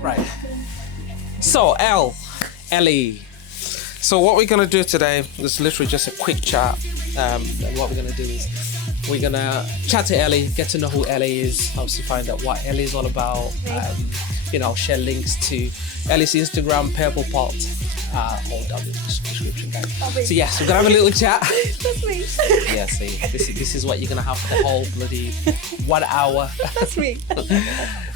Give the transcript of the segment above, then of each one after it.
Right. So, Ellie. So what we're gonna do today is literally just a quick chat. And what we're gonna do is we're gonna chat to Ellie, get to know who Ellie is, obviously find out what Ellie is all about. Share links to Ellie's Instagram, Purple Pot, all down in the description, guys. So yes, we're gonna have a little chat. That's me. Yeah, see, this is what you're gonna have for the whole bloody 1 hour. That's me.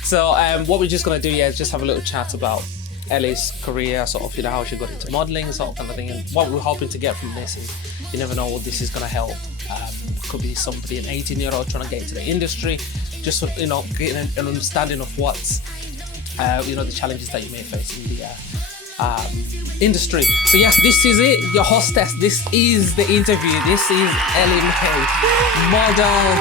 So what we're just gonna do, is just have a little chat about Ellie's career, sort of, how she got into modelling, sort of kind of thing. And what we're hoping to get from this is, you never know what this is gonna help. Could be somebody, an 18-year-old trying to get into the industry, just getting an understanding of what's, the challenges that you may face in the industry. So yes, this is it, your hostess. This is the interview. This is Ellie Mae Model.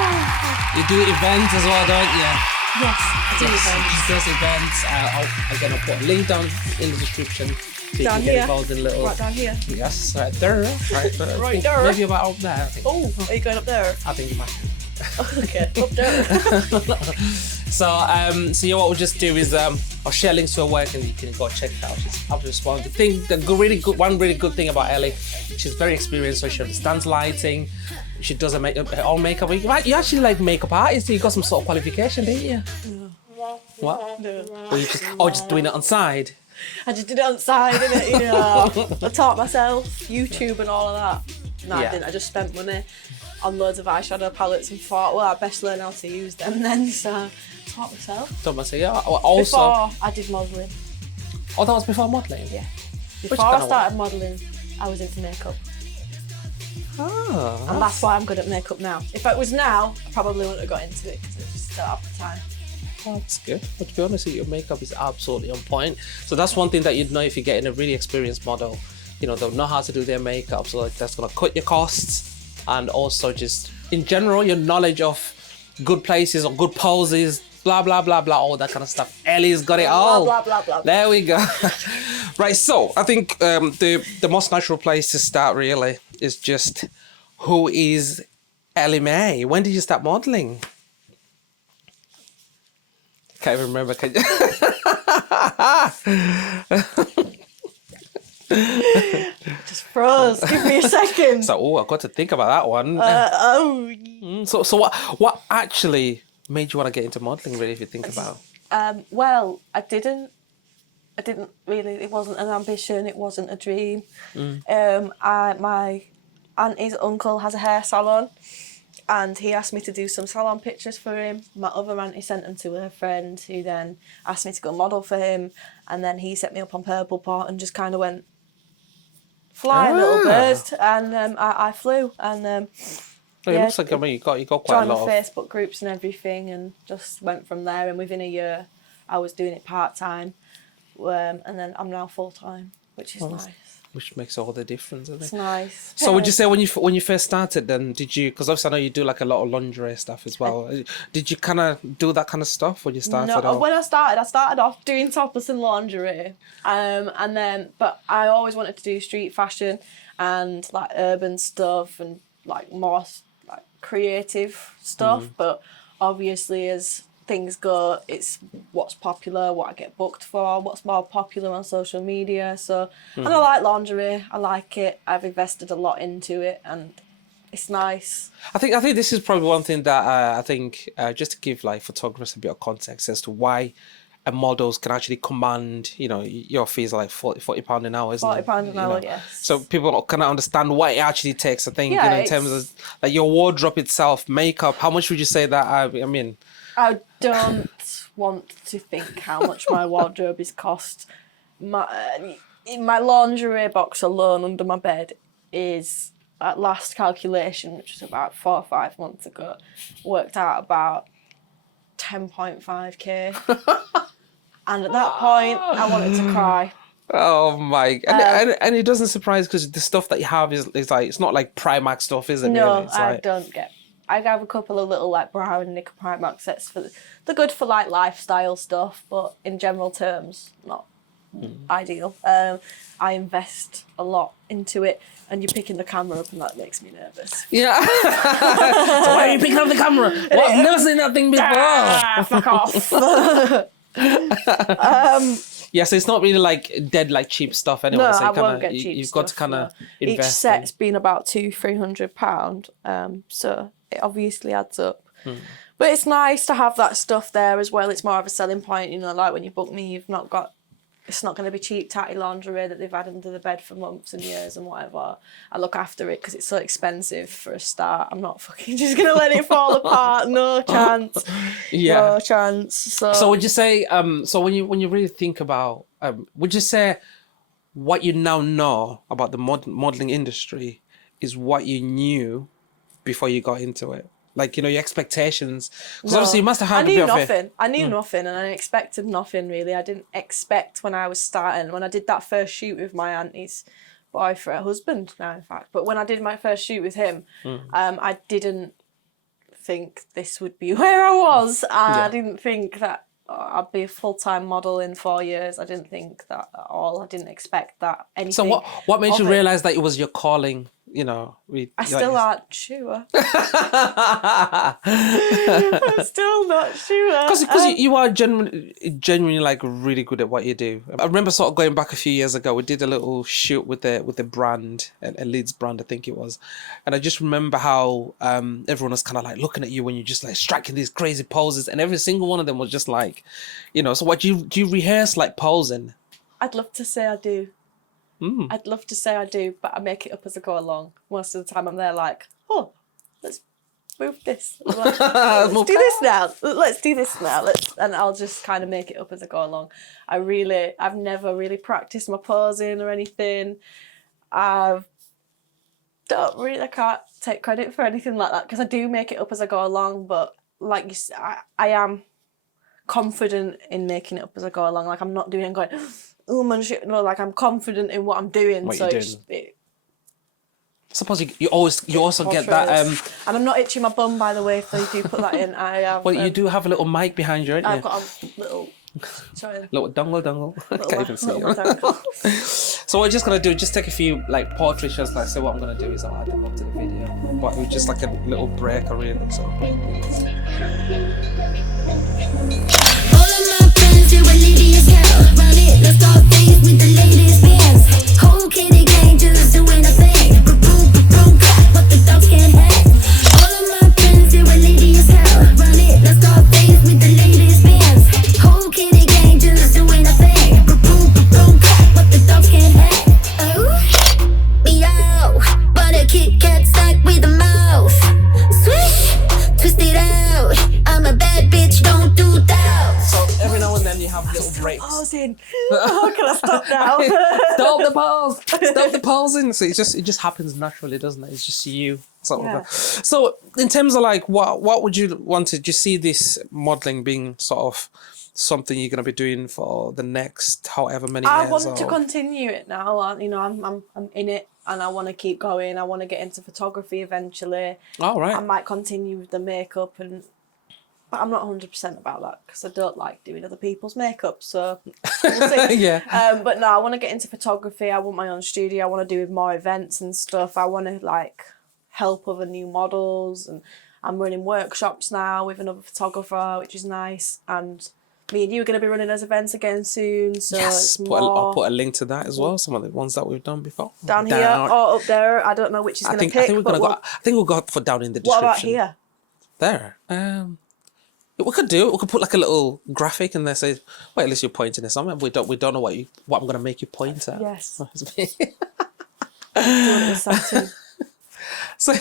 You do events as well, don't you? Yes, I do events. She does events. I'll put a link down in the description. So you can get involved in little... Right down here. Yes, right there. Right there. Maybe about up there, I think. Oh, are you going up there? I think you might. Okay, up there. So yeah, what we'll just do is I'll share links to her work and you can go check it out. She's just one really good thing about Ellie. She's very experienced, so she understands lighting. She does her own makeup. You actually like makeup artist. You got some sort of qualification, didn't you? No. What? No. Or you just doing it on side? I just did it on the side, innit? I taught myself YouTube and all of that. No, I didn't. I just spent money on loads of eyeshadow palettes and thought, well, I best learn how to use them then. So I taught myself. Yeah. Also, before I did modelling. Oh, that was before modelling? Yeah. Before I started modelling, I was into makeup. Oh. And that's why I'm good at makeup now. If it was now, I probably wouldn't have got into it because I just still have the time. Oh, that's good. But to be honest with you, your makeup is absolutely on point. So that's one thing that you'd know if you're getting a really experienced model. They'll know how to do their makeup, so that's gonna cut your costs. And also just, in general, your knowledge of good places or good poses, blah, blah, blah, blah, all that kind of stuff. Ellie's got it all. Blah, blah, blah, blah. There we go. Right, so I think the most natural place to start really is just, who is Ellie Mae? When did you start modelling? Can't even remember, can you? Just froze. Give me a second. So, I've got to think about that one. So what actually made you want to get into modelling, really, if you think about? Well, I didn't really. It wasn't an ambition. It wasn't a dream. My auntie's uncle has a hair salon, and he asked me to do some salon pictures for him. My other auntie sent them to her friend, who then asked me to go model for him, and then he set me up on Purple Pot and just kind of went, fly, little bird, and I flew, and it looks like you got quite a lot of Facebook groups and everything, and just went from there. And within a year, I was doing it part-time, and then I'm now full-time, which is nice. Which makes all the difference, isn't it? It's nice. So would you say when you first started, then did you? Because obviously I know you do like a lot of lingerie stuff as well. Did you kind of do that kind of stuff when you started off? When I started off doing topless and lingerie, but I always wanted to do street fashion and like urban stuff and like more like creative stuff. But obviously, as things go, it's what's popular, what I get booked for, what's more popular on social media. So, and I like lingerie. I like it. I've invested a lot into it, and it's nice. I think this is probably one thing that just to give like photographers a bit of context as to why models can actually command, your fees are like £40 an hour, isn't it? £40 an hour, yes. So people can understand what it actually takes. I think, in terms of like your wardrobe itself, makeup. How much would you say that? I don't want to think how much my wardrobe is cost. My lingerie box alone under my bed is, at last calculation, which was about 4 or 5 months ago, worked out about 10.5k. And at that point, I wanted to cry. Oh my! And it doesn't surprise because the stuff that you have is like, it's not like Primark stuff, is it? No, really? I don't get. I have a couple of little like Brow and Nick Primark sets they're good for like lifestyle stuff, but in general terms, not ideal. I invest a lot into it, and you're picking the camera up, and that makes me nervous. Yeah. So why are you picking up the camera? What? I've never seen that thing before. Fuck off. Yeah, so it's not really like dead like cheap stuff anyway. No, So I won't get cheap you've stuff. got to kind of Each invest. set's been about £200-300, so it obviously adds up. But it's nice to have that stuff there as well. It's more of a selling point, you know, like when you book me, you've not got, it's not going to be cheap tatty lingerie that they've had under the bed for months and years and whatever. I look after it because it's so expensive for a start. I'm not fucking just going to let it fall apart. No chance. Yeah. No chance. So would you say, so when you really think about, would you say what you now know about the modeling industry is what you knew before you got into it? Like, you know, your expectations. Because obviously you must have had I knew a bit nothing. of it. I knew nothing and I expected nothing really. I didn't expect when I was starting, when I did that first shoot with my auntie's husband now in fact, but when I did my first shoot with him, I didn't think this would be where I was. I didn't think that I'd be a full-time model in 4 years. I didn't think that at all. I didn't expect that anything. So what made you realise that it was your calling? You know, I still aren't sure. I'm still not sure. Because you are genuinely like really good at what you do. I remember sort of going back a few years ago, we did a little shoot with the brand, a Leeds brand, I think it was, and I just remember how everyone was kind of like looking at you when you're just like striking these crazy poses, and every single one of them was just like, you know. So what do you rehearse like posing? I'd love to say I do. I'd love to say I do, but I make it up as I go along. Most of the time I'm there like, oh, let's move this. Let's do this now. Let's do this now. And I'll just kind of make it up as I go along. I've never really practiced my posing or anything. I can't take credit for anything like that because I do make it up as I go along, but like you said, I am confident in making it up as I go along. Like I'm not doing it and going, oh man, shit. No, like I'm confident in what I'm doing. What so you're doing. I suppose you also get that. And I'm not itching my bum, by the way, so you do put that in. I have. Well, you do have a little mic behind you, haven't you? I've got a little. Sorry. Little dongle. Can't even see you. Dongle. So what we're just gonna do, just take a few like portrait shots. Like, so what I'm gonna do is I'll add them up to the video, but it was just like a little break, really. So. All of my friends, they were litty as hell. Run it, let's start things with the latest bands. Whole kitty gang just doing a thing. What the dogs can't have. All of my friends, they were litty as hell. Run it, let's start things with the latest bands. Whole kitty gang just doing a thing. What the dogs can't have. Oh, meow. But a Kit Kat stack with a mouth. Swish, twist it out. I'm a bad bitch, don't do that. So every now and then you have little breaks. Pausing. Oh, can I stop now? Stop the pause. Stop the pausing. So it just happens naturally, doesn't it? It's just you. Sort of. So in terms of like what would you want to? Do you see this modelling being sort of something you're going to be doing for the next however many years? I want to continue it now. You know, I'm in it and I want to keep going. I want to get into photography eventually. All right. I might continue with the makeup but I'm not 100% about that because I don't like doing other people's makeup, so we'll see. Yeah. But no, I want to get into photography. I want my own studio. I want to do more events and stuff. I want to like help other new models, and I'm running workshops now with another photographer, which is nice. And me and you are going to be running those events again soon. So yes, I'll put a link to that as well. Some of the ones that we've done before. Down here or up there. I don't know which is going to pick. I think we'll go for down in the description. What about here? There. We could do it. We could put like a little graphic and they say, "Wait, at least you're pointing at something." We don't know what I'm going to make you point at. Yes. So,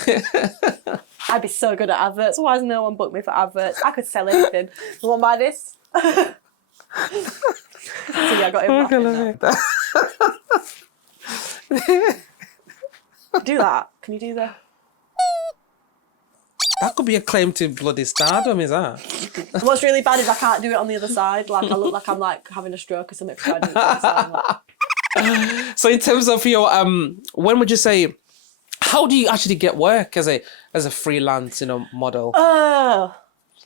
I'd be so good at adverts. Why has no one booked me for adverts? I could sell anything. You want to buy this? See, I got him laughing now. Do that. Can you do that? that could be a claim to bloody stardom, is that? What's really bad is I can't do it on the other side. Like I look like I'm like having a stroke or something. If I do it on the other side, like... So in terms of your when would you say, how do you actually get work as a freelance, model?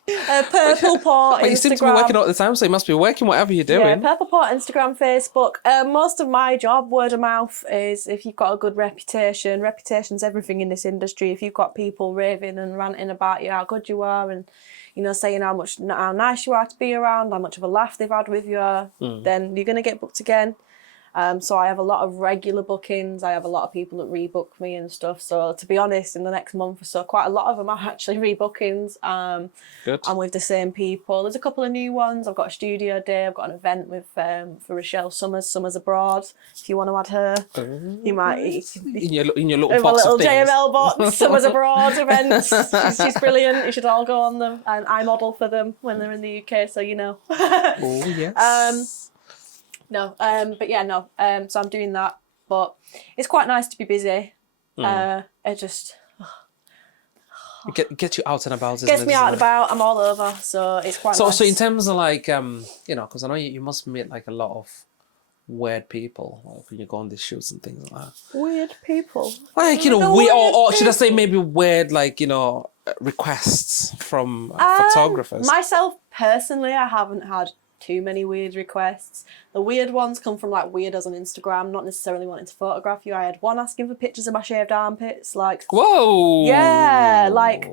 Purple Pot, Instagram. You seem to be working all the time, so you must be working whatever you're doing. Yeah, Purple Pot, Instagram, Facebook. Most of my job, word of mouth, is if you've got a good reputation. Reputation's everything in this industry. If you've got people raving and ranting about you, how good you are, and you know, saying how nice you are to be around, how much of a laugh they've had with you, then you're going to get booked again. So I have a lot of regular bookings. I have a lot of people that rebook me and stuff. So to be honest, in the next month or so, quite a lot of them are actually rebookings. Good. And with the same people. There's a couple of new ones. I've got a studio day. I've got an event with for Rochelle Summers Abroad. If you want to add her, you might in your little my box little of things. JML box. Summers Abroad events. She's brilliant. You should all go on them. And I model for them when they're in the UK, so you know. Oh yes. No, but yeah, no. So I'm doing that, but it's quite nice to be busy. It just It gets you out and about. gets me out and about. I'm all over, so it's quite nice. So in terms of like you know, because I know you must meet like a lot of weird people like, when you go on these shoots and things like that. Weird people. Like, you know, or should I say maybe weird, like, you know, requests from photographers? Myself personally, I haven't had too many weird requests. The weird ones come from like weirdos on Instagram, not necessarily wanting to photograph you. I had one asking for pictures of my shaved armpits, like Whoa. yeah, like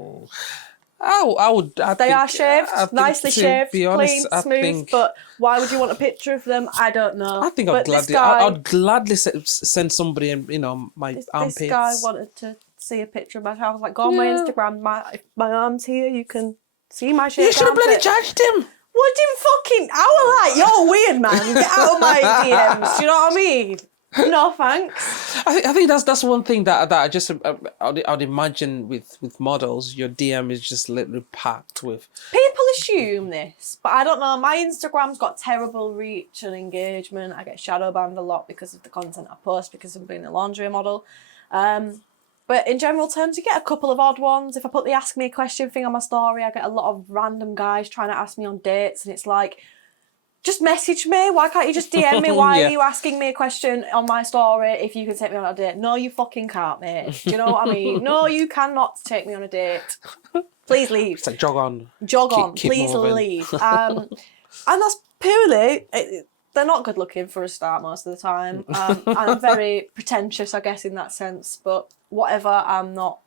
I they are shaved, think, nicely to shaved, be honest, clean, smooth. But why would you want a picture of them? I don't know. I think but I'd gladly send somebody, you know, my armpits. This guy wanted to see a picture of my. I was like, go on my Instagram. If my arm's here, you can see my shaved. You should have bloody charged him. Well, didn't I was like, you're weird, man. Get out of my DMs. Do you know what I mean? No thanks. I think that's one thing that I just I'd imagine with models, your DM is just literally packed with. People assume this, but I don't know. My Instagram's got terrible reach and engagement. I get shadow banned a lot because of the content I post because of being a lingerie model. But in general terms, you get a couple of odd ones. If I put the ask me a question thing on my story, I get a lot of random guys trying to ask me on dates, and it's like, just message me. Why can't you just DM me? Why are you asking me a question on my story if you can take me on a date? No, you fucking can't, mate. Do you know what I mean? No, you cannot take me on a date. Please leave. It's like jog on. Keep please moving. Leave. And that's purely... They're not good looking for a start most of the time. I'm very pretentious, I guess, in that sense. But whatever, I'm not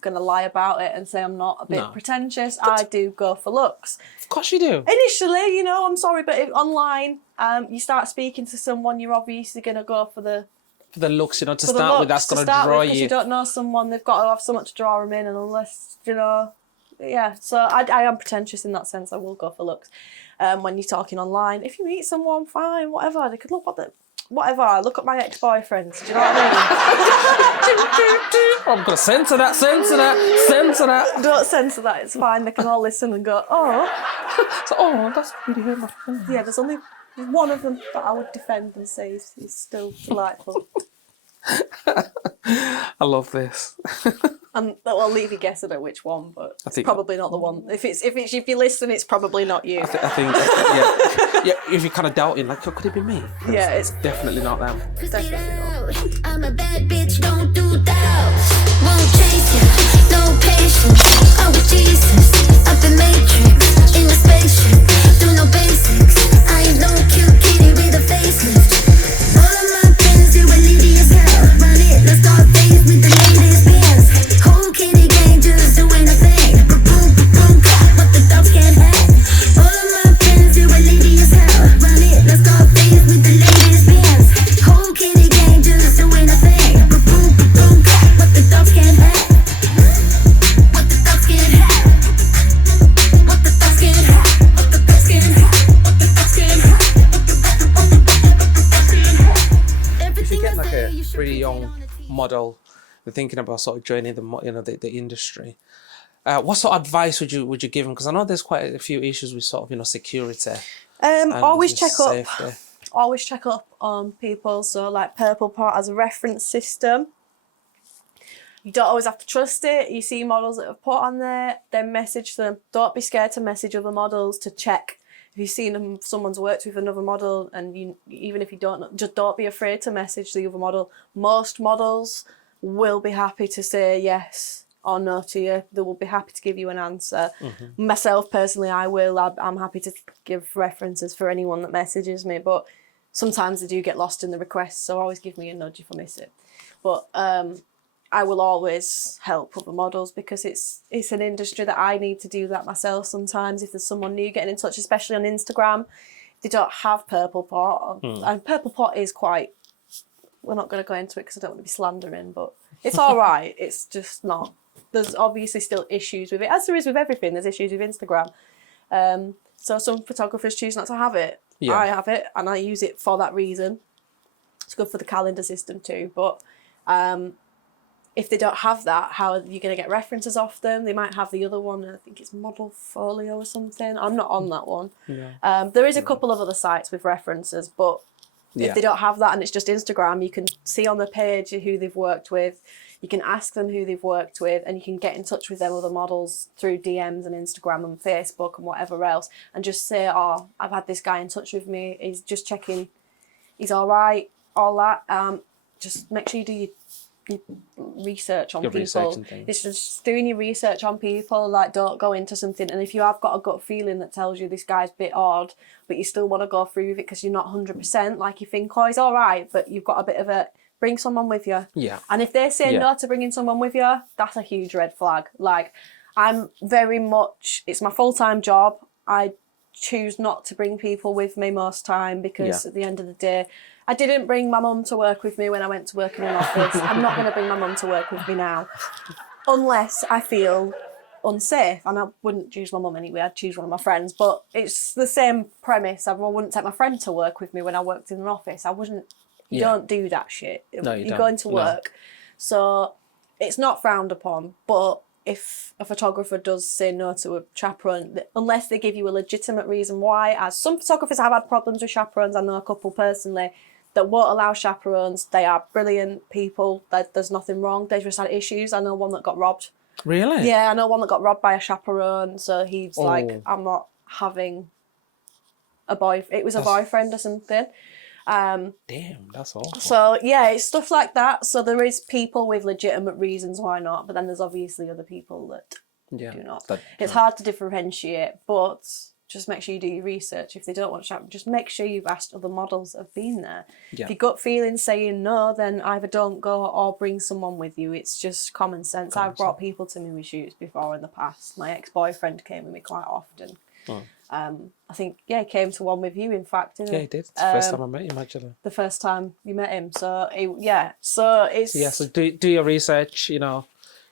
going to lie about it and say I'm not a bit pretentious. I do go for looks. Of course you do. Initially, you know, I'm sorry, but if online, you start speaking to someone, you're obviously going to go for the looks, you know, to start with. That's going to draw you. Because you don't know someone, they've got to have someone to draw them in, and unless, you know... Yeah, so I am pretentious in that sense. I will go for looks. When you're talking online, if you meet someone, fine, whatever. They could look whatever. Look at my ex-boyfriends. Do you know what I mean? I'm gonna censor that. Don't censor that. It's fine. They can all listen and go, oh, that's really hurt my feelings. Yeah, there's only one of them that I would defend and say is still delightful. I love this. And I'll leave you guessing at which one, but it's probably not the one. If you listen, it's probably not you. I think yeah. If you're kind of doubting, like, could it be me? Yeah, it's definitely not them. Definitely not. I'm a bad bitch, don't do that. Won't chase you, no patience. Oh Jesus, up in Matrix, in a spaceship, do no basics. I ain't no cute kitty with a facelift. All of my friends, you a lady as hell. Run it, let's start things with the latest bands. Whole kitty gang just doing a thing. Boom, boom, what the dogs can't have. All of my friends, you a lady as hell. Run it, let's start things with the latest bands. Whole kitty gang just doing a thing. Boom, boom, what the dogs can't have. What the dogs can't have. What the dogs can't have. What the dogs can't have. What the dogs can't have. If you get like a pretty young model, they're thinking about sort of joining the industry. What sort of advice would you give them? Because I know there's quite a few issues with sort of security. Always check safety. up. Always check up on people. So like Purple Pot has a reference system. You don't always have to trust it. You see models that have put on there, then message them. Don't be scared to message other models to check. If you've seen someone's worked with another model, and even if you don't, just don't be afraid to message the other model. Most models will be happy to say yes or no to you. They will be happy to give you an answer. Mm-hmm. Myself, personally, I will. I'm happy to give references for anyone that messages me, but sometimes they do get lost in the requests, so always give me a nudge if I miss it. But I will always help other models because it's an industry that I need to do that myself sometimes. If there's someone new getting in touch, especially on Instagram, they don't have Purple Pot. And Purple Pot is quite, we're not going to go into it because I don't want to be slandering, but it's all right. It's just not. There's obviously still issues with it, as there is with everything. There's issues with Instagram. So some photographers choose not to have it. Yeah. I have it and I use it for that reason. It's good for the calendar system too, but if they don't have that, how are you going to get references off them? They might have the other one, I think it's Model Folio or something. I'm not on that one. Yeah. There is a couple of other sites with references, but if they don't have that and it's just Instagram, you can see on the page who they've worked with. You can ask them who they've worked with, and you can get in touch with them other models through DMs and Instagram and Facebook and whatever else, and just say, oh, I've had this guy in touch with me. He's just checking. He's all right, all that. Just make sure you do your research on Your people. research and things. It's just doing your research on people. Like, don't go into something, and if you have got a gut feeling that tells you this guy's a bit odd, but you still want to go through with it because you're not 100%, like you think, oh, he's all right, but you've got a bit of a, bring someone with you. Yeah. And if they say no to bringing someone with you, that's a huge red flag. Like, I'm very much, it's my full-time job. I choose not to bring people with me most time because at the end of the day, I didn't bring my mum to work with me when I went to work in an office. I'm not going to bring my mum to work with me now. Unless I feel unsafe. And I wouldn't choose my mum anyway. I'd choose one of my friends. But it's the same premise. I wouldn't take my friend to work with me when I worked in an office. I wouldn't. You don't do that shit. No, you You're don't. going to No. work. So it's not frowned upon. But if a photographer does say no to a chaperone, unless they give you a legitimate reason why, as some photographers have had problems with chaperones, I know a couple personally, that won't allow chaperones. They are brilliant people. There's nothing wrong. They've just had issues. I know one that got robbed. Really? Yeah, I know one that got robbed by a chaperone. So he's like, I'm not having a boyfriend. It was a boyfriend or something. Damn, that's awful. So yeah, it's stuff like that. So there is people with legitimate reasons why not, but then there's obviously other people that do not. It's hard to differentiate, but just make sure you do your research. If they don't want to chat, just make sure you've asked other models that have been there. Yeah. If your gut feeling saying no, then either don't go or bring someone with you. It's just common sense. I've brought people to me with shoots before in the past. My ex-boyfriend came with me quite often. I think, he came to one with you, in fact, didn't he? Yeah, he did. It's the first time I met him, actually. The first time you met him. So, so it's... Yeah, so do your research,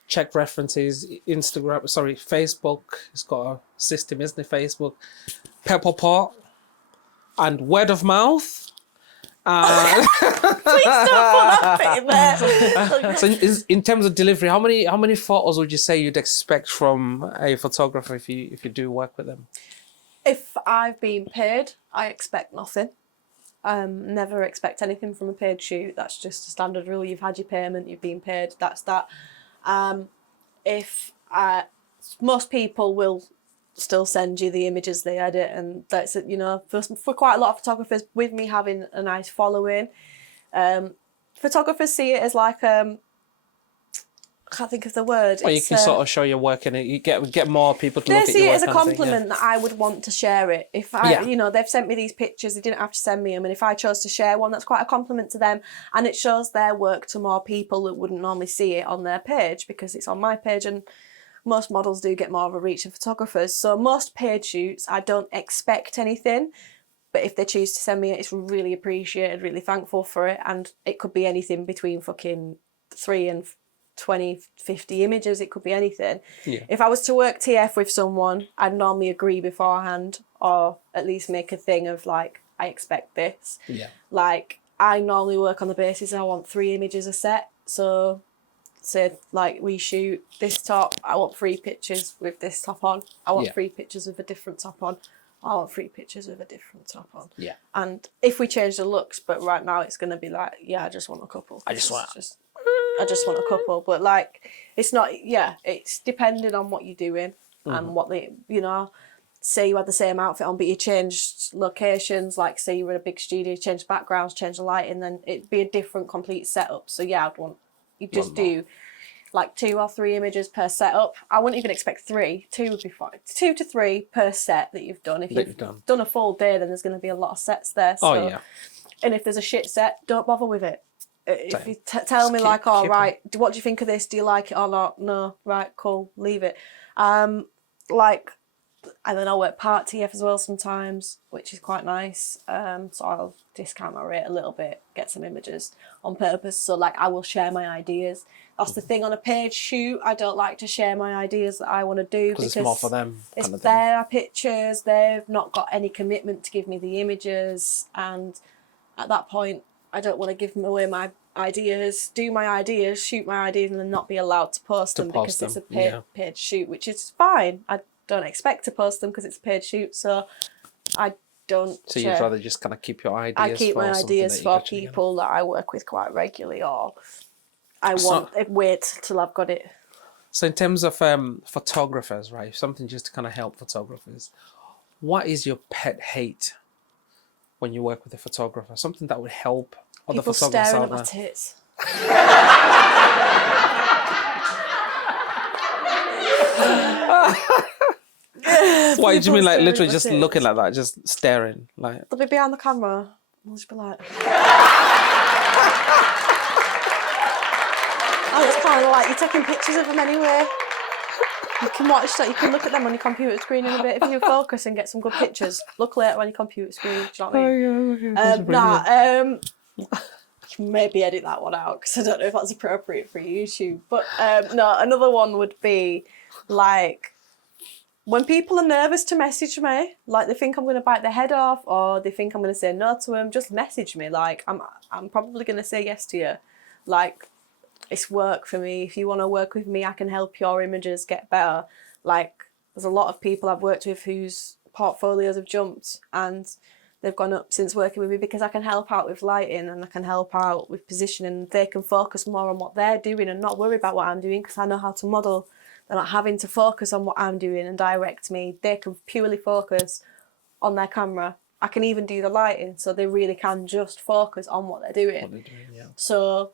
check references, Facebook, it's got a system, isn't it, Facebook, Pepper Pot, and word of mouth. Please don't put that bit in there. So in terms of delivery, how many photos would you say you'd expect from a photographer if you do work with them? If I've been paid, I expect nothing. Never expect anything from a paid shoot. That's just a standard rule. You've had your payment, you've been paid. That's that. Most people will still send you the images they edit, and that's it. For quite a lot of photographers, with me having a nice following, photographers see it as like I can't think of the word. Well, you can sort of show your work in it. You get more people to look at your work. They see it as a kind of thing, compliment that I would want to share it. If they've sent me these pictures, they didn't have to send me them, and if I chose to share one, that's quite a compliment to them, and it shows their work to more people that wouldn't normally see it on their page because it's on my page, and most models do get more of a reach than photographers. So most paid shoots, I don't expect anything, but if they choose to send me it, it's really appreciated, really thankful for it, and it could be anything between fucking 3 and 20, 50 images. It could be anything. Yeah. If I was to work TF with someone, I'd normally agree beforehand, or at least make a thing of like, I expect this. Yeah. Like, I normally work on the basis I want 3 images a set. So say like we shoot this top, I want 3 pictures with this top on. I want 3 pictures with a different top on. I want 3 pictures with a different top on. Yeah. And if we change the looks, but right now it's going to be like, I just want a couple. I just want a couple. But like, it's not, it's depending on what you're doing and what they, say you had the same outfit on, but you changed locations, like say you were in a big studio, change backgrounds, change the lighting, then it'd be a different complete setup. So I'd want, you just do like 2 or 3 images per setup. I wouldn't even expect 3. 2 would be fine. 2 to 3 per set that you've done. If you've done a full day, then there's going to be a lot of sets there. So, and if there's a shit set, don't bother with it. if you tell me like, oh right, what do you think of this? Do you like it or not? No, right, cool, leave it. Like, and then I'll work part TF as well sometimes, which is quite nice. So I'll discount my rate a little bit, get some images on purpose. So like I will share my ideas. That's the thing on a page shoot. I don't like to share my ideas that I want to do because it's more for them. It's their pictures. They've not got any commitment to give me the images, and at that point, I don't want to give them away my ideas, do my ideas, shoot my ideas, and then not be allowed to post them because it's a paid shoot, which is fine. I don't expect to post them because it's a paid shoot, so I don't. So you'd rather just kind of keep your ideas. I keep my ideas for people that I work with quite regularly, or I wait till I've got it. So in terms of photographers, right? Something just to kind of help photographers. What is your pet hate when you work with a photographer? Something that would help other photographers staring out at there. my tits. What do you mean, like literally just looking like that, just staring, like? They'll be behind the camera. I'll just be like. Oh, it's kind of like you're taking pictures of them anyway. You can watch that. You can look at them on your computer screen in a bit if you focus and get some good pictures. Look later on your computer screen. Do you know what I mean? You can maybe edit that one out because I don't know if that's appropriate for YouTube. But no, another one would be like when people are nervous to message me, like they think I'm going to bite their head off or they think I'm going to say no to them. Just message me. Like I'm probably going to say yes to you. Like. It's work for me. If you want to work with me, I can help your images get better. Like, there's a lot of people I've worked with whose portfolios have jumped and they've gone up since working with me because I can help out with lighting and I can help out with positioning. They can focus more on what they're doing and not worry about what I'm doing because I know how to model. They're not having to focus on what I'm doing and direct me. They can purely focus on their camera. I can even do the lighting, so they really can just focus on what they're doing. So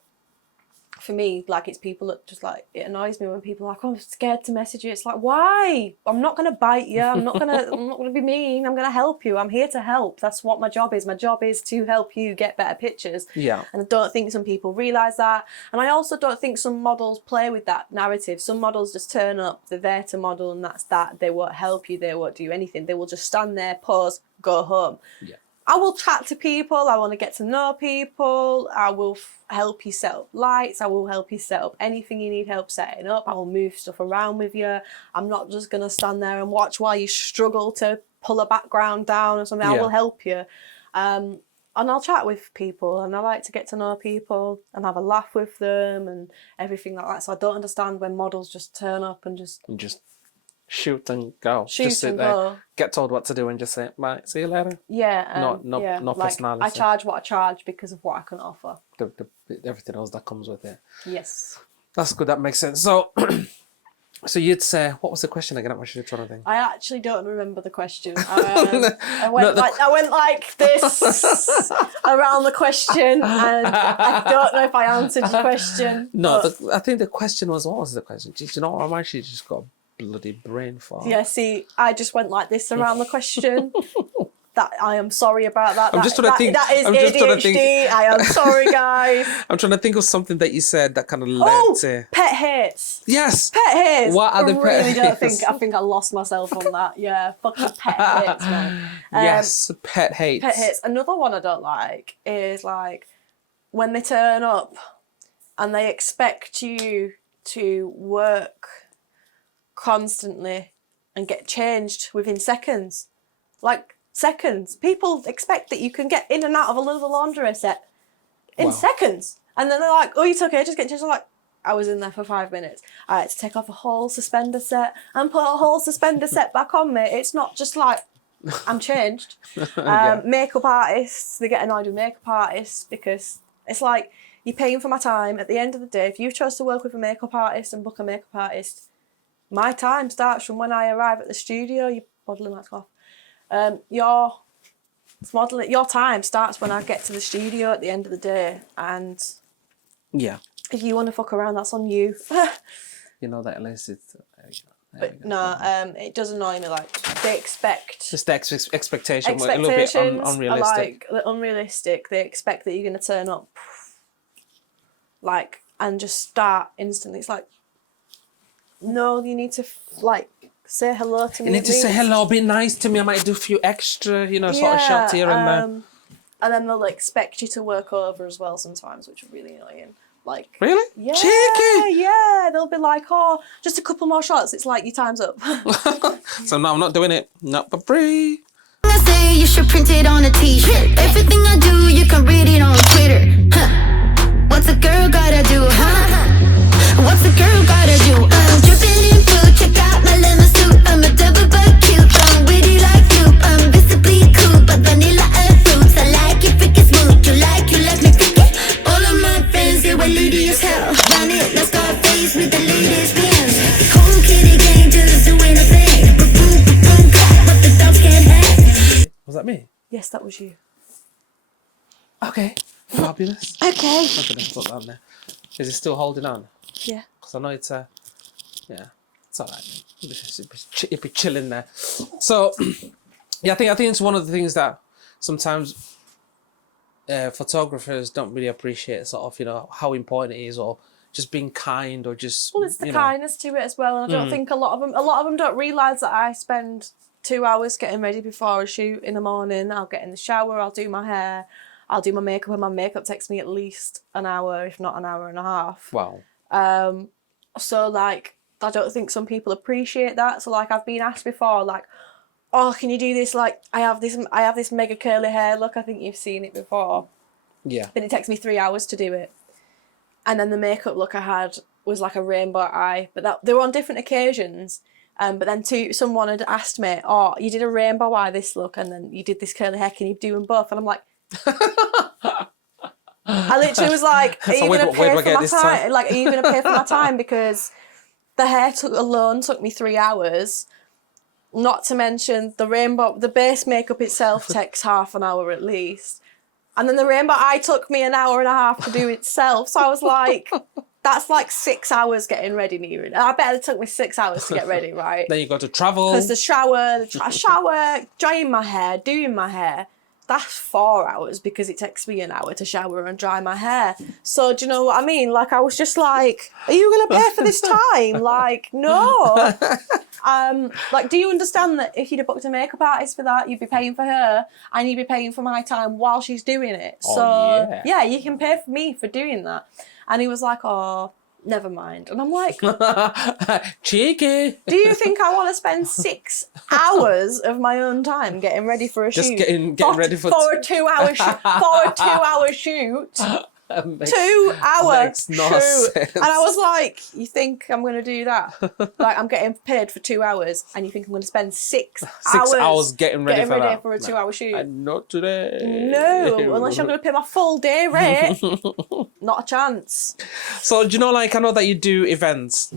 for me, like, it's people that just like, it annoys me when people are like, oh, I'm scared to message you. It's like, why? I'm not gonna bite you. I'm not gonna be mean. I'm gonna help you. I'm here to help. That's what my job is. My job is to help you get better pictures. Yeah. And I don't think some people realise that. And I also don't think some models play with that narrative. Some models just turn up, they're there to model, and that's that. They won't help you. They won't do anything. They will just stand there, pose, go home. Yeah. I will chat to people, I want to get to know people, I will help you set up lights, I will help you set up anything you need help setting up, I will move stuff around with you. I'm not just going to stand there and watch while you struggle to pull a background down or something. I will help you. And I'll chat with people and I like to get to know people and have a laugh with them and everything like that. So I don't understand when models just turn up and just shoot and go. Just sit there, go. Get told what to do and just say, bye, see you later. Yeah. No personality. I charge what I charge because of what I can offer. Everything else that comes with it. Yes. That's good, that makes sense. So so you'd say, what was the question again? I'm actually trying to think. I actually don't remember the question. I went like this around the question and I don't know if I answered your question. No, I think the question was, what was the question? Do you know what? I'm actually just got bloody brain fart. Yeah, see, I just went like this around the question. That I am sorry about that. I'm just trying to think. That is ADHD. I am sorry, guys. I'm trying to think of something that you said that kind of led to pet hates. Yes, pet hates. What are the pet hates? I think I lost myself on that. Yeah, fucking pet hates, man. Yes, pet hates. Pet hates. Another one I don't like is like when they turn up and they expect you to work constantly and get changed within seconds. Like seconds. People expect that you can get in and out of a little laundry set in seconds. And then they're like, oh, it's okay, just get changed. I'm like, I was in there for 5 minutes. I had to take off a whole suspender set and put a whole suspender set back on me. It's not just like, I'm changed. Makeup artists, they get annoyed with makeup artists because it's like, you're paying for my time. At the end of the day, if you chose to work with a makeup artist and book a makeup artist, my time starts from when I arrive at the studio. Your modelling lights off. Your time starts when I get to the studio at the end of the day. And yeah, if you want to fuck around, that's on you. You know that at least it's. But no, it does annoy me. Like they expect. Just the expectation. A little bit unrealistic. Like unrealistic. They expect that you're going to turn up like, and just start instantly. It's like, no, you need to like say hello to me. You need at to say least. hello, be nice to me. I might do a few extra, you know, sort of shots here and there. And then they'll expect you to work over as well sometimes, which is really annoying. Like, Really? yeah, Cheeky! yeah. They'll be like, oh, just a couple more shots. It's like your time's up. So no, I'm not doing it. Not for free. I say you should print it on a t-shirt. Everything I do, you can read it on Twitter. Huh. What's a girl gotta do, huh? What's a girl gotta do? I'm dripping in food, check out my lemon suit. I'm a double but cute, I'm witty like you. I'm visibly cool, but vanilla and fruits. I like you freaking smooth, you like me freaky. All of my friends, they were lady as hell. Run it, let's go face with the latest bands. Whole kitty gang just doing a thing. Boom, boom, boom, clap, what the dogs can't have. Was that me? Yes, that was you. Okay. Fabulous. Okay. I'm gonna put that on there. Is it still holding on? Yeah. Because I know it's yeah, it's alright. It'd be chilling there. So yeah, I think it's one of the things that sometimes photographers don't really appreciate, sort of, you know, how important it is, or just being kind, or just, Well, it's the you know. kindness to it as well, and I don't think a lot of them don't realise that I spend 2 hours getting ready before a shoot in the morning. I'll get in the shower, I'll do my hair, I'll do my makeup, and my makeup takes me at least an hour, if not an hour and a half. Wow. So like, I don't think some people appreciate that. So like, I've been asked before, like, oh, can you do this? Like, I have this mega curly hair. Look, I think you've seen it before. Yeah. But it takes me 3 hours to do it. And then the makeup look I had was like a rainbow eye, but they were on different occasions. But then someone had asked me, oh, you did a rainbow eye this look, and then you did this curly hair. Can you do them both? And I'm like, I literally was like, are you going to pay for my time? Like, are you going to pay for my time? Because the hair alone took me 3 hours. Not to mention the base makeup itself takes half an hour at least. And then the rainbow eye took me an hour and a half to do itself. So I was like, that's like 6 hours getting ready, Neera. I bet it took me 6 hours to get ready, right? Then you got to travel. Because the shower, drying my hair, doing my hair, that's 4 hours because it takes me an hour to shower and dry my hair. So do you know what I mean? Like, I was just like, are you going to pay for this time? Like, no. Like, do you understand that if you'd have booked a makeup artist for that, you'd be paying for her and you'd be paying for my time while she's doing it? Oh, so yeah, you can pay for me for doing that. And he was like, oh, never mind. And I'm like, cheeky. do you think I want to spend 6 hours of my own time getting ready for a shoot? Just getting ready for a 2 hour shoot. For a 2 hour shoot. 2 hour makes no shoot. sense. And I was like, you think I'm going to do that? Like, I'm getting paid for 2 hours and you think I'm going to spend 6 hours getting ready for a 2 hour shoot? Not today. No, unless you're going to pay my full day rate. Not a chance. So, do you know, like, I know that you do events,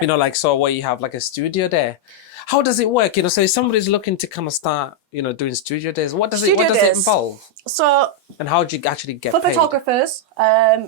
you know, like, so where you have like a studio day. How does it work? You know, so if somebody's looking to kind of start, you know, doing studio days, what does it involve? So, and how do you actually get for paid? photographers,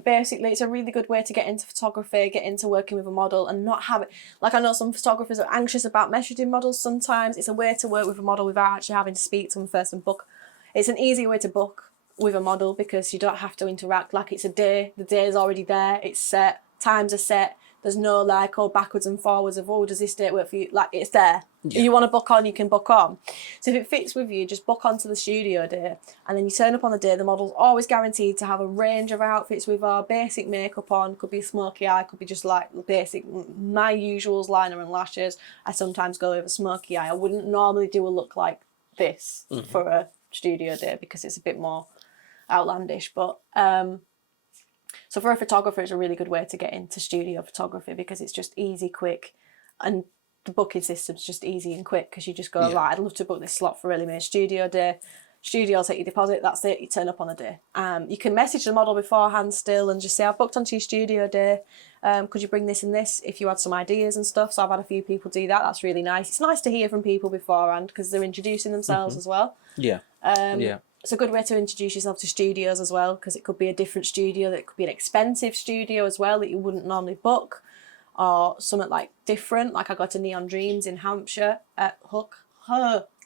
basically, it's a really good way to get into photography, get into working with a model, and not have it. Like, I know some photographers are anxious about messaging models sometimes. It's a way to work with a model without actually having to speak to them first and book. It's an easy way to book with a model because you don't have to interact. Like, it's a day, the day is already there, it's set, times are set. There's no like, oh, backwards and forwards of, oh, does this date work for you? Like, it's there. Yeah. You want to book on, you can book on. So if it fits with you, just book onto the studio day. And then you turn up on the day. The model's always guaranteed to have a range of outfits with our basic makeup on. Could be smoky eye, could be just like basic, my usuals, liner and lashes. I sometimes go over smoky eye. I wouldn't normally do a look like this for a studio day because it's a bit more outlandish. But so for a photographer, it's a really good way to get into studio photography because it's just easy, quick, and the booking system's just easy and quick because you just go, right, I'd love to book this slot for Ellie Mae studio day. Studio will take your deposit, that's it, you turn up on the day. You can message the model beforehand still and just say, I've booked onto your studio day. Could you bring this and this if you had some ideas and stuff? So I've had a few people do that. That's really nice. It's nice to hear from people beforehand because they're introducing themselves as well. Yeah. It's a good way to introduce yourself to studios as well because it could be a different studio, that could be an expensive studio as well that you wouldn't normally book, or something like different. Like I go to Neon Dreams in Hampshire at Hook.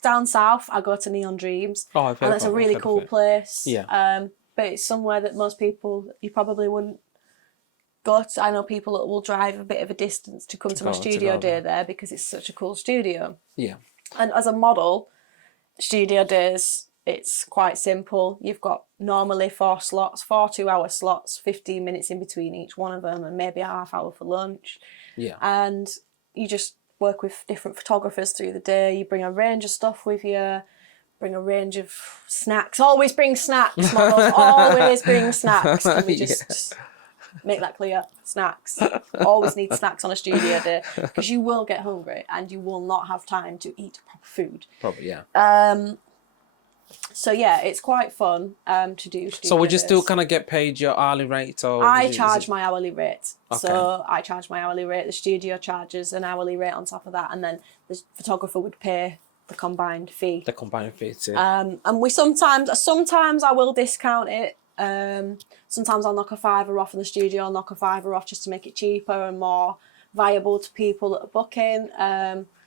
Down south, I go to Neon Dreams. Oh, I've heard and that's a really cool place. Yeah. But it's somewhere that most people, you probably wouldn't I know people that will drive a bit of a distance to come to my go studio day there. there because it's such a cool studio. Yeah. And as a model, studio days, it's quite simple. You've got normally 4 slots, 4 2-hour slots, 15 minutes in between each one of them, and maybe a half hour for lunch. Yeah. And you just work with different photographers through the day. You bring a range of stuff with you, bring a range of snacks. Always bring snacks, models. Always bring snacks. Can we just make that clear? Snacks. Always need snacks on a studio day because you will get hungry and you will not have time to eat proper food. Probably, yeah. So yeah, it's quite fun to do. So would you still kind of get paid your hourly rate, or I charge my hourly rate. Okay. So I charge my hourly rate. The studio charges an hourly rate on top of that, and then the photographer would pay the combined fee. the combined fee too? And we sometimes I will discount it. Sometimes I'll knock a £5 off in the studio. I'll knock a £5 off just to make it cheaper and more viable to people that are booking.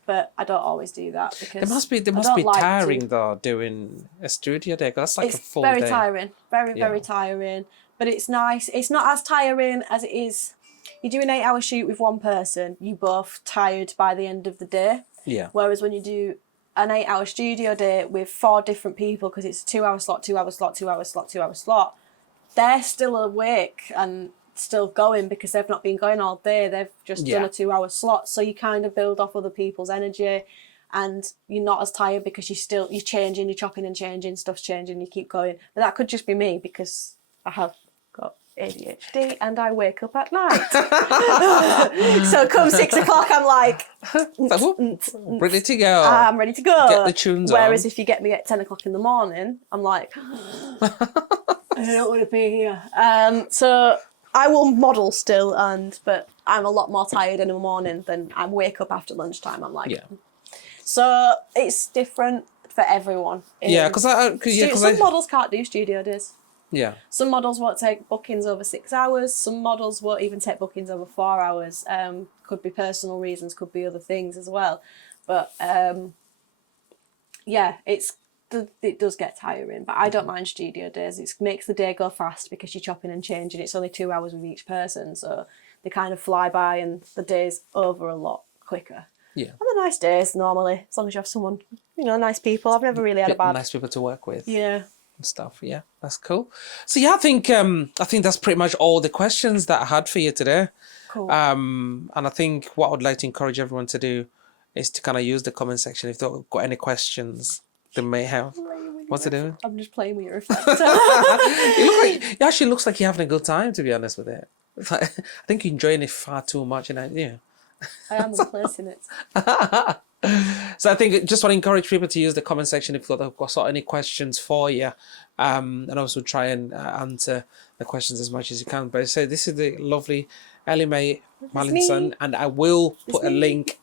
But I don't always do that because They must be tiring though doing a studio day. 'Cause that's like a full very day. tiring, very tiring. But it's nice. It's not as tiring as it is. You do an 8-hour shoot with one person, you both tired by the end of the day. Yeah. Whereas when you do an 8-hour studio day with 4 different people, because it's a 2-hour slot, 2-hour slot, 2-hour slot, 2-hour slot, they're still awake and still going because they've not been going all day. They've just done a 2-hour slot. So you kind of build off other people's energy and you're not as tired because you're changing, you're chopping and changing, stuff's changing, you keep going. But that could just be me because I have got ADHD and I wake up at night. So come 6 o'clock, I'm like, ready to go. I'm ready to go. Get the tunes Whereas on. if you get me at 10 o'clock in the morning, I'm like, I don't want to be here. So I will model still, but I'm a lot more tired in the morning than I wake up after lunchtime. I'm like, So it's different for everyone. Yeah, because some models can't do studio days. Yeah. Some models won't take bookings over 6 hours. Some models won't even take bookings over 4 hours. Could be personal reasons, could be other things as well. But yeah, it does get tiring, but I don't mind studio days. It makes the day go fast because you're chopping and changing. It's only 2 hours with each person, so they kind of fly by and the day's over a lot quicker. Yeah. And they're nice days normally, as long as you have someone, nice people. I've never really had a bad. Nice people to work with. Yeah. And stuff. Yeah, that's cool. So yeah, I think that's pretty much all the questions that I had for you today. Cool. And I think what I'd like to encourage everyone to do is to kind of use the comment section if they've got any questions they may have. What's it doing? I'm just playing with your reflector. It actually looks like you're having a good time, to be honest with it. It's like, I think you're enjoying it far too much, and I am replacing it. So I think just want to encourage people to use the comment section if they've got any questions for you, and also try and answer the questions as much as you can. But I say this is the lovely Ellie Mae Mallinson, and I will put a link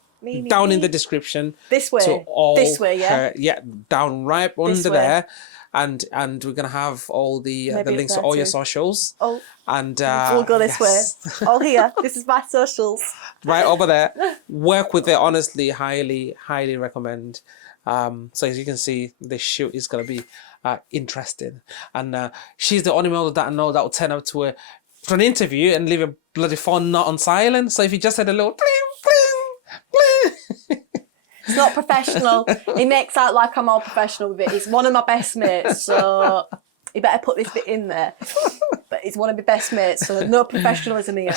down in the description. This way. To all this way, yeah. Down right under way. there. And we're gonna have all the links to all your socials. Oh, and we'll go this way. All here. This is my socials. Right over there. Work with it. Honestly, highly recommend. So as you can see, the shoot is gonna be interesting. And she's the only model that I know that will turn up for an interview and leave a bloody phone not on silent. So if you just had a little bling, bling, bling. It's not professional. He makes out like I'm all professional with it. He's one of my best mates, so you better put this bit in there. But he's one of my best mates, so no professionalism here.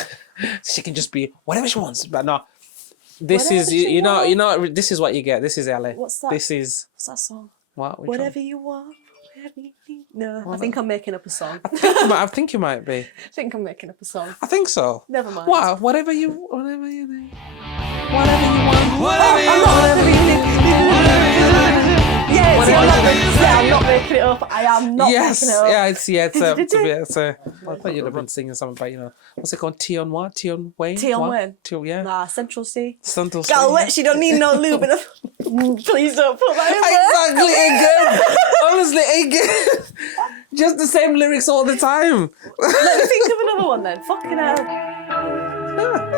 She can just be whatever she wants, but no. This Whatever is she wants. this is what you get. This is Ellie. What's that? This is What's that song? what? Which Whatever one? you want, whatever you need. No, I think I'm making up a song. I think you might be. I think I'm making up a song. I think so. Never mind. What? Whatever you need. Whatever you want. Whatever you I'm not whatever you need. Yeah, see, I'm not making it up. I am not yes. making it up. Yeah. It's I thought you'd have been singing something about what's it called? Tion what? Tion Wayne. Tion Wayne. Yeah. Nah, Central C. Central C. Girl, wet, she don't need no lube enough. Please don't put that in there. Exactly, again. Honestly, again. Just the same lyrics all the time. Let me think of another one then. Fucking hell. Oh my god.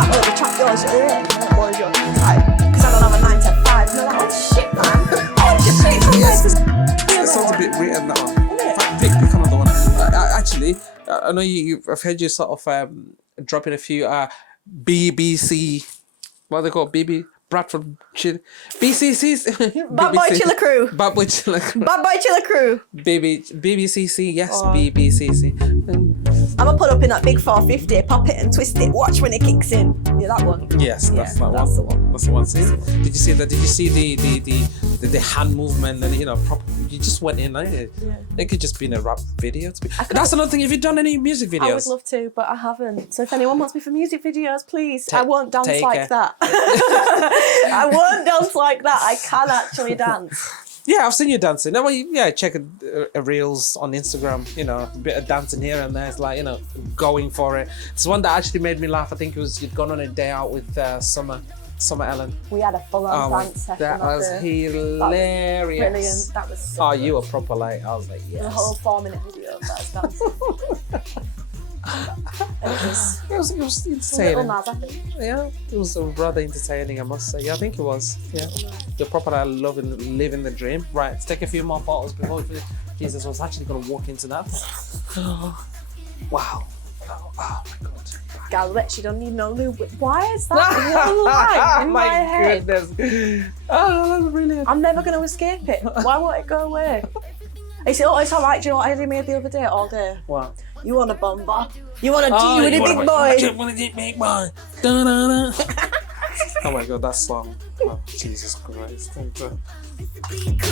I'm gonna track yours. What is yours? Because I don't have a 9 to 5. And they're like, oh shit, man. Oh shit, Yes, it sounds a bit weird, that one. Pick another one. Actually, I know I've heard you sort of dropping a few BBC. What are they called? Bradford BCCs. Bad Boy Chiller Crew. Bad Boy Chiller Crew. Bad Boy Chiller Crew. BBCC. Yes, Oh. BBCC. I'm gonna put up in that big 450, pop it and twist it. Watch when it kicks in. Yeah, that one. Yes, that's Yeah, that that's one. the one. That's the one. See? Did you see that? Did you see the hand movement and proper? You just went in. It could just be in a rap video. That's another thing. Have you done any music videos? I would love to, but I haven't. So if anyone wants me for music videos, please. I won't dance take like it. that. I won't dance like that. I can actually dance. Yeah, I've seen you dancing. No, well, check a reels on Instagram. A bit of dancing here and there. It's like going for it. It's one that actually made me laugh. I think it was you'd gone on a day out with Summer Ellen. We had a full-on dance session. That was hilarious. Brilliant. That was so good. You were proper late. I was like, yes. The whole 4-minute video of that dancing. It was It was a little entertaining. mad, I think. Yeah, it was rather entertaining, I must say. Yeah, I think it was. Yeah, you're proper living the dream. Right, let's take a few more photos before we finish. Jesus, I was actually going to walk into that. Wow. Oh my God. Galway, she don't need no lube. Why is that one line in my head? Goodness. Oh, that's brilliant. I'm never going to escape it. Why won't it go away? It's alright. Do you know what Ellie made the other day? All day. What? You want a bumper? You want to deal with a big boy? I want to big boy. Da-da-da. Oh my God, that song. Oh, Jesus Christ. Very, But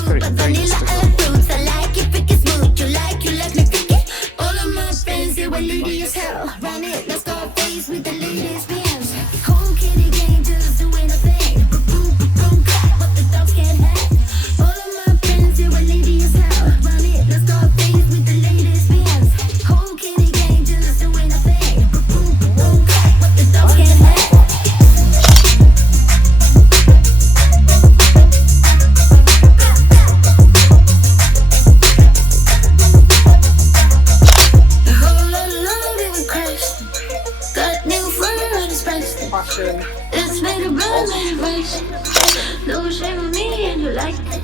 very vanilla Instagram. and fruits, I like it, freaking smooth. You like me picky. All of my friends, they were lady as hell. Run it, let's go face with the latest bands. Home kitty game, just doing a thing. Boom, boom, clap, what the dogs can't have. All of my friends, they were lady as hell. Run it, let's go face with the latest bands. Home kitty game, just doing a thing. Boom, boom, clap, what the dogs can't have. A whole lot of love it was crashed. Got new fun on his breast. Fashion. It's made a run, made a race. No shame on me and you like it.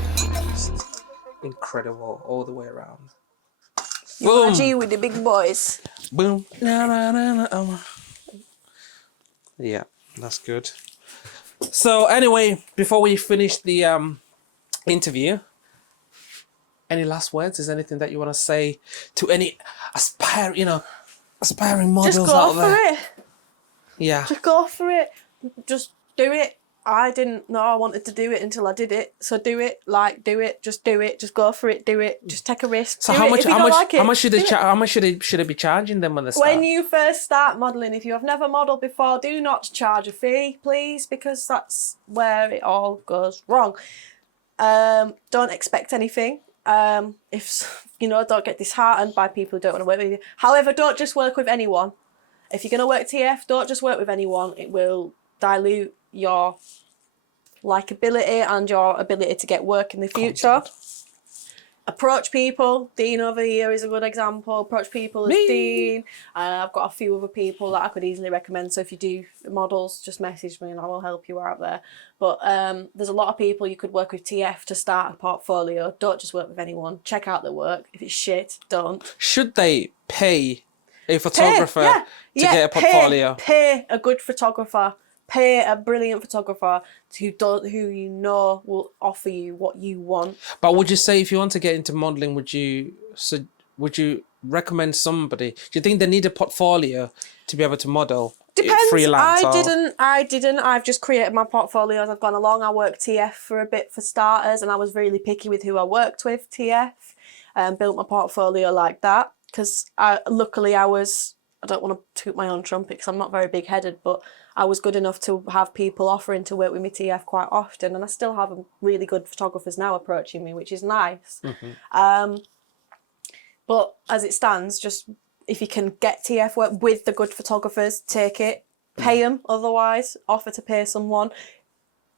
Incredible all the way around. You want to G with the big boys? Boom. Na, na, na, na, Yeah, that's good. So anyway, before we finish the interview, any last words? Is there anything that you want to say to any aspiring models Just go out for there? it. Yeah. Just go for it. Just do it. I didn't know I wanted to do it until I did it. So do it. Do it. Just do it. Just go for it. Do it. Just take a risk. So do how it. much? If you How don't much? like it, How much should do they? it. How much should they be charging them when they start? When you first start modelling, if you have never modelled before, do not charge a fee, please, because that's where it all goes wrong. Don't expect anything. If don't get disheartened by people who don't want to work with you. However, don't just work with anyone. If you're going to work TF, don't just work with anyone. It will dilute your likability and your ability to get work in the future. Approach people. Dean over here is a good example. Approach people as Dean. I've got a few other people that I could easily recommend. So if you do models, just message me and I will help you out there. But there's a lot of people you could work with TF to start a portfolio. Don't just work with anyone. Check out their work. If it's shit, don't. Should they pay a photographer yeah, to get a portfolio? Pay a good photographer. Pay a brilliant photographer who will offer you what you want. But would you say if you want to get into modelling, would you recommend somebody? Do you think they need a portfolio to be able to model? Depends. Freelance? I didn't. I've just created my portfolio as I've gone along. I worked TF for a bit for starters, and I was really picky with who I worked with. TF, built my portfolio like that because luckily I don't want to toot my own trumpet because I'm not very big headed, but I was good enough to have people offering to work with me TF quite often, and I still have really good photographers now approaching me, which is nice. But as it stands, just if you can get TF work with the good photographers, take it, pay them. Otherwise, offer to pay someone.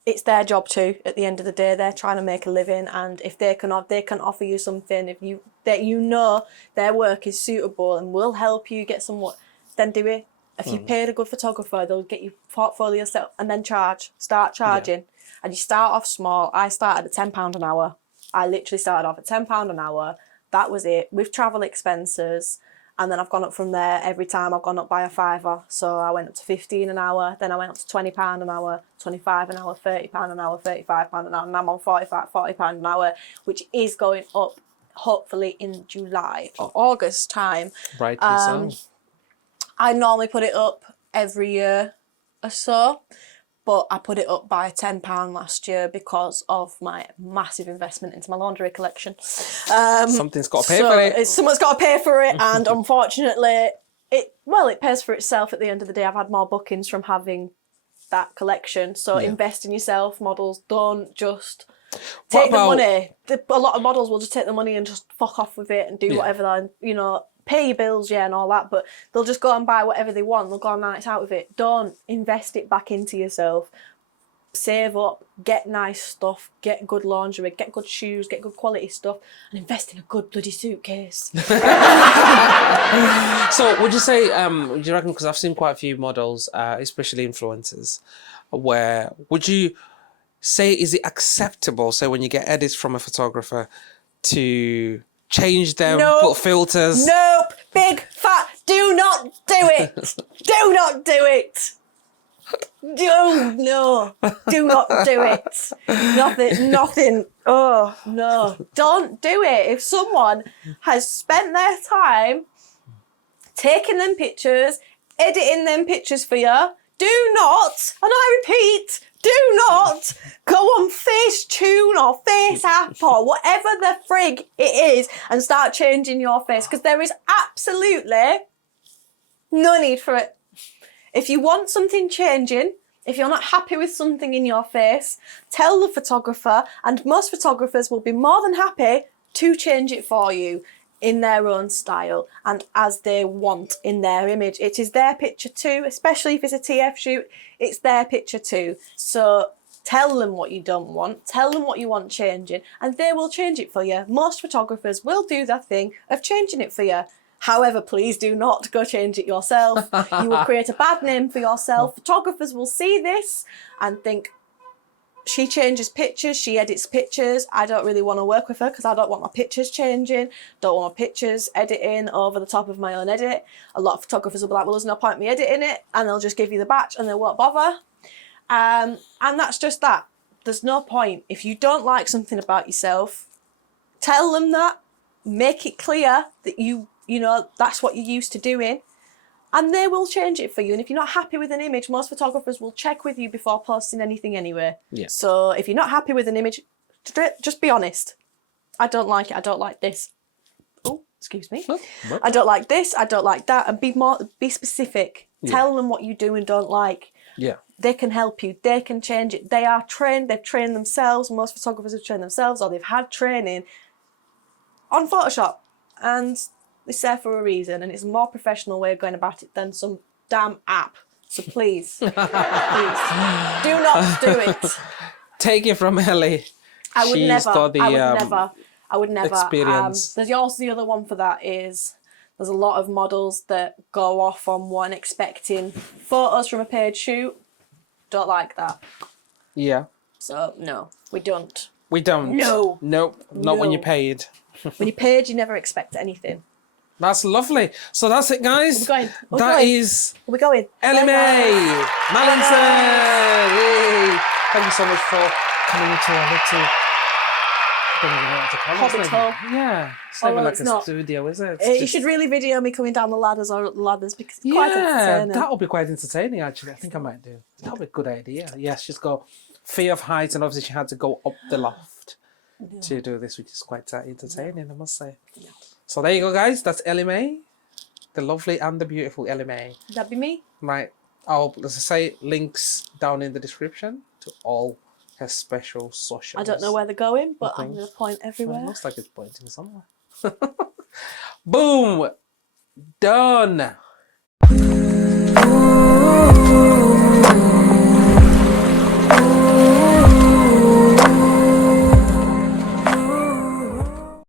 It's their job too. At the end of the day, they're trying to make a living, and if they can offer you something, that their work is suitable and will help you get somewhat, then do it. If you paid a good photographer, they'll get your portfolio set up and then start charging. Yeah. And you start off small. I started at £10 an hour. I literally started off at £10 an hour. That was it, with travel expenses. And then I've gone up from there. Every time I've gone up by a £5. So I went up to 15 an hour. Then I went up to £20 an hour, 25 an hour, £30 an hour, £35 an hour. And I'm on £40 an hour, which is going up hopefully in July or August time. Right, so. I normally put it up every year or so, but I put it up by £10 last year because of my massive investment into my lingerie collection. Something's got to pay for it. Someone's got to pay for it, and unfortunately, it pays for itself at the end of the day. I've had more bookings from having that collection. So invest in yourself, models. Don't just take the money. A lot of models will just take the money and just fuck off with it and do whatever, pay your bills, and all that, but they'll just go and buy whatever they want. They'll go on nights out with it. Don't invest it back into yourself. Save up, get nice stuff, get good lingerie, get good shoes, get good quality stuff, and invest in a good bloody suitcase. So would you say, do you reckon, because I've seen quite a few models, especially influencers, where would you say, is it acceptable, so when you get edits from a photographer, to change them, put filters? Nope. Big fat, do not do it. Do not do it. Do not do it. Nothing. Oh, no. Don't do it. If someone has spent their time taking them pictures, editing them pictures for you, do not, and I repeat, do not go on Facetune or FaceApp or whatever the frig it is and start changing your face, because there is absolutely no need for it. If you want something changing, if you're not happy with something in your face, tell the photographer, and most photographers will be more than happy to change it for you in their own style and as they want in their image. It is their picture too, especially if it's a TF shoot, it's their picture too. So tell them what you don't want, tell them what you want changing, and they will change it for you. Most photographers will do that thing of changing it for you. However, please do not go change it yourself. You will create a bad name for yourself. Photographers will see this and think, she changes pictures, she edits pictures. I don't really want to work with her because I don't want my pictures changing, don't want my pictures editing over the top of my own edit. A lot of photographers will be like, well, there's no point me editing it, and they'll just give you the batch and they won't bother. And that's just that. There's no point. If you don't like something about yourself, tell them that, make it clear that you know, that's what you're used to doing, and they will change it for you. And if you're not happy with an image, most photographers will check with you before posting anything anyway. Yeah. So if you're not happy with an image, just be honest. I don't like it. I don't like this. Oh, excuse me. I don't like this. I don't like that. And be specific. Yeah. Tell them what you do and don't like. Yeah. They can help you. They can change it. They are trained. They've trained themselves. Most photographers have trained themselves, or they've had training on Photoshop. And it's there for a reason, and it's a more professional way of going about it than some damn app. So please, please, do not do it. Take it from Ellie. I would never. Experience. There's also the other one for that is there's a lot of models that go off on one expecting photos from a paid shoot. Don't like that. Yeah. So no, we don't. We don't. No. Nope. Not when you're paid. When you're paid, you never expect anything. That's lovely. So that's it, guys. Where we going? Ellie Mae Mallinson. Yay. Thank you so much for coming to our little Hobbit hole. Yeah. It's never like a studio, is it? You should really video me coming down the ladders or up the ladders, because it's quite entertaining. That'll be quite entertaining, actually. I think I might do. That'll be a good idea. Yes, she's got fear of heights, and obviously she had to go up the loft to do this, which is quite entertaining, I must say. Yeah. So there you go, guys. That's Ellie Mae, the lovely and the beautiful Ellie Mae. That'd be me. Right. I'll, as I say, links down in the description to all her special socials. I don't know where they're going, but I'm going to point everywhere. It looks like it's pointing somewhere. Boom! Done!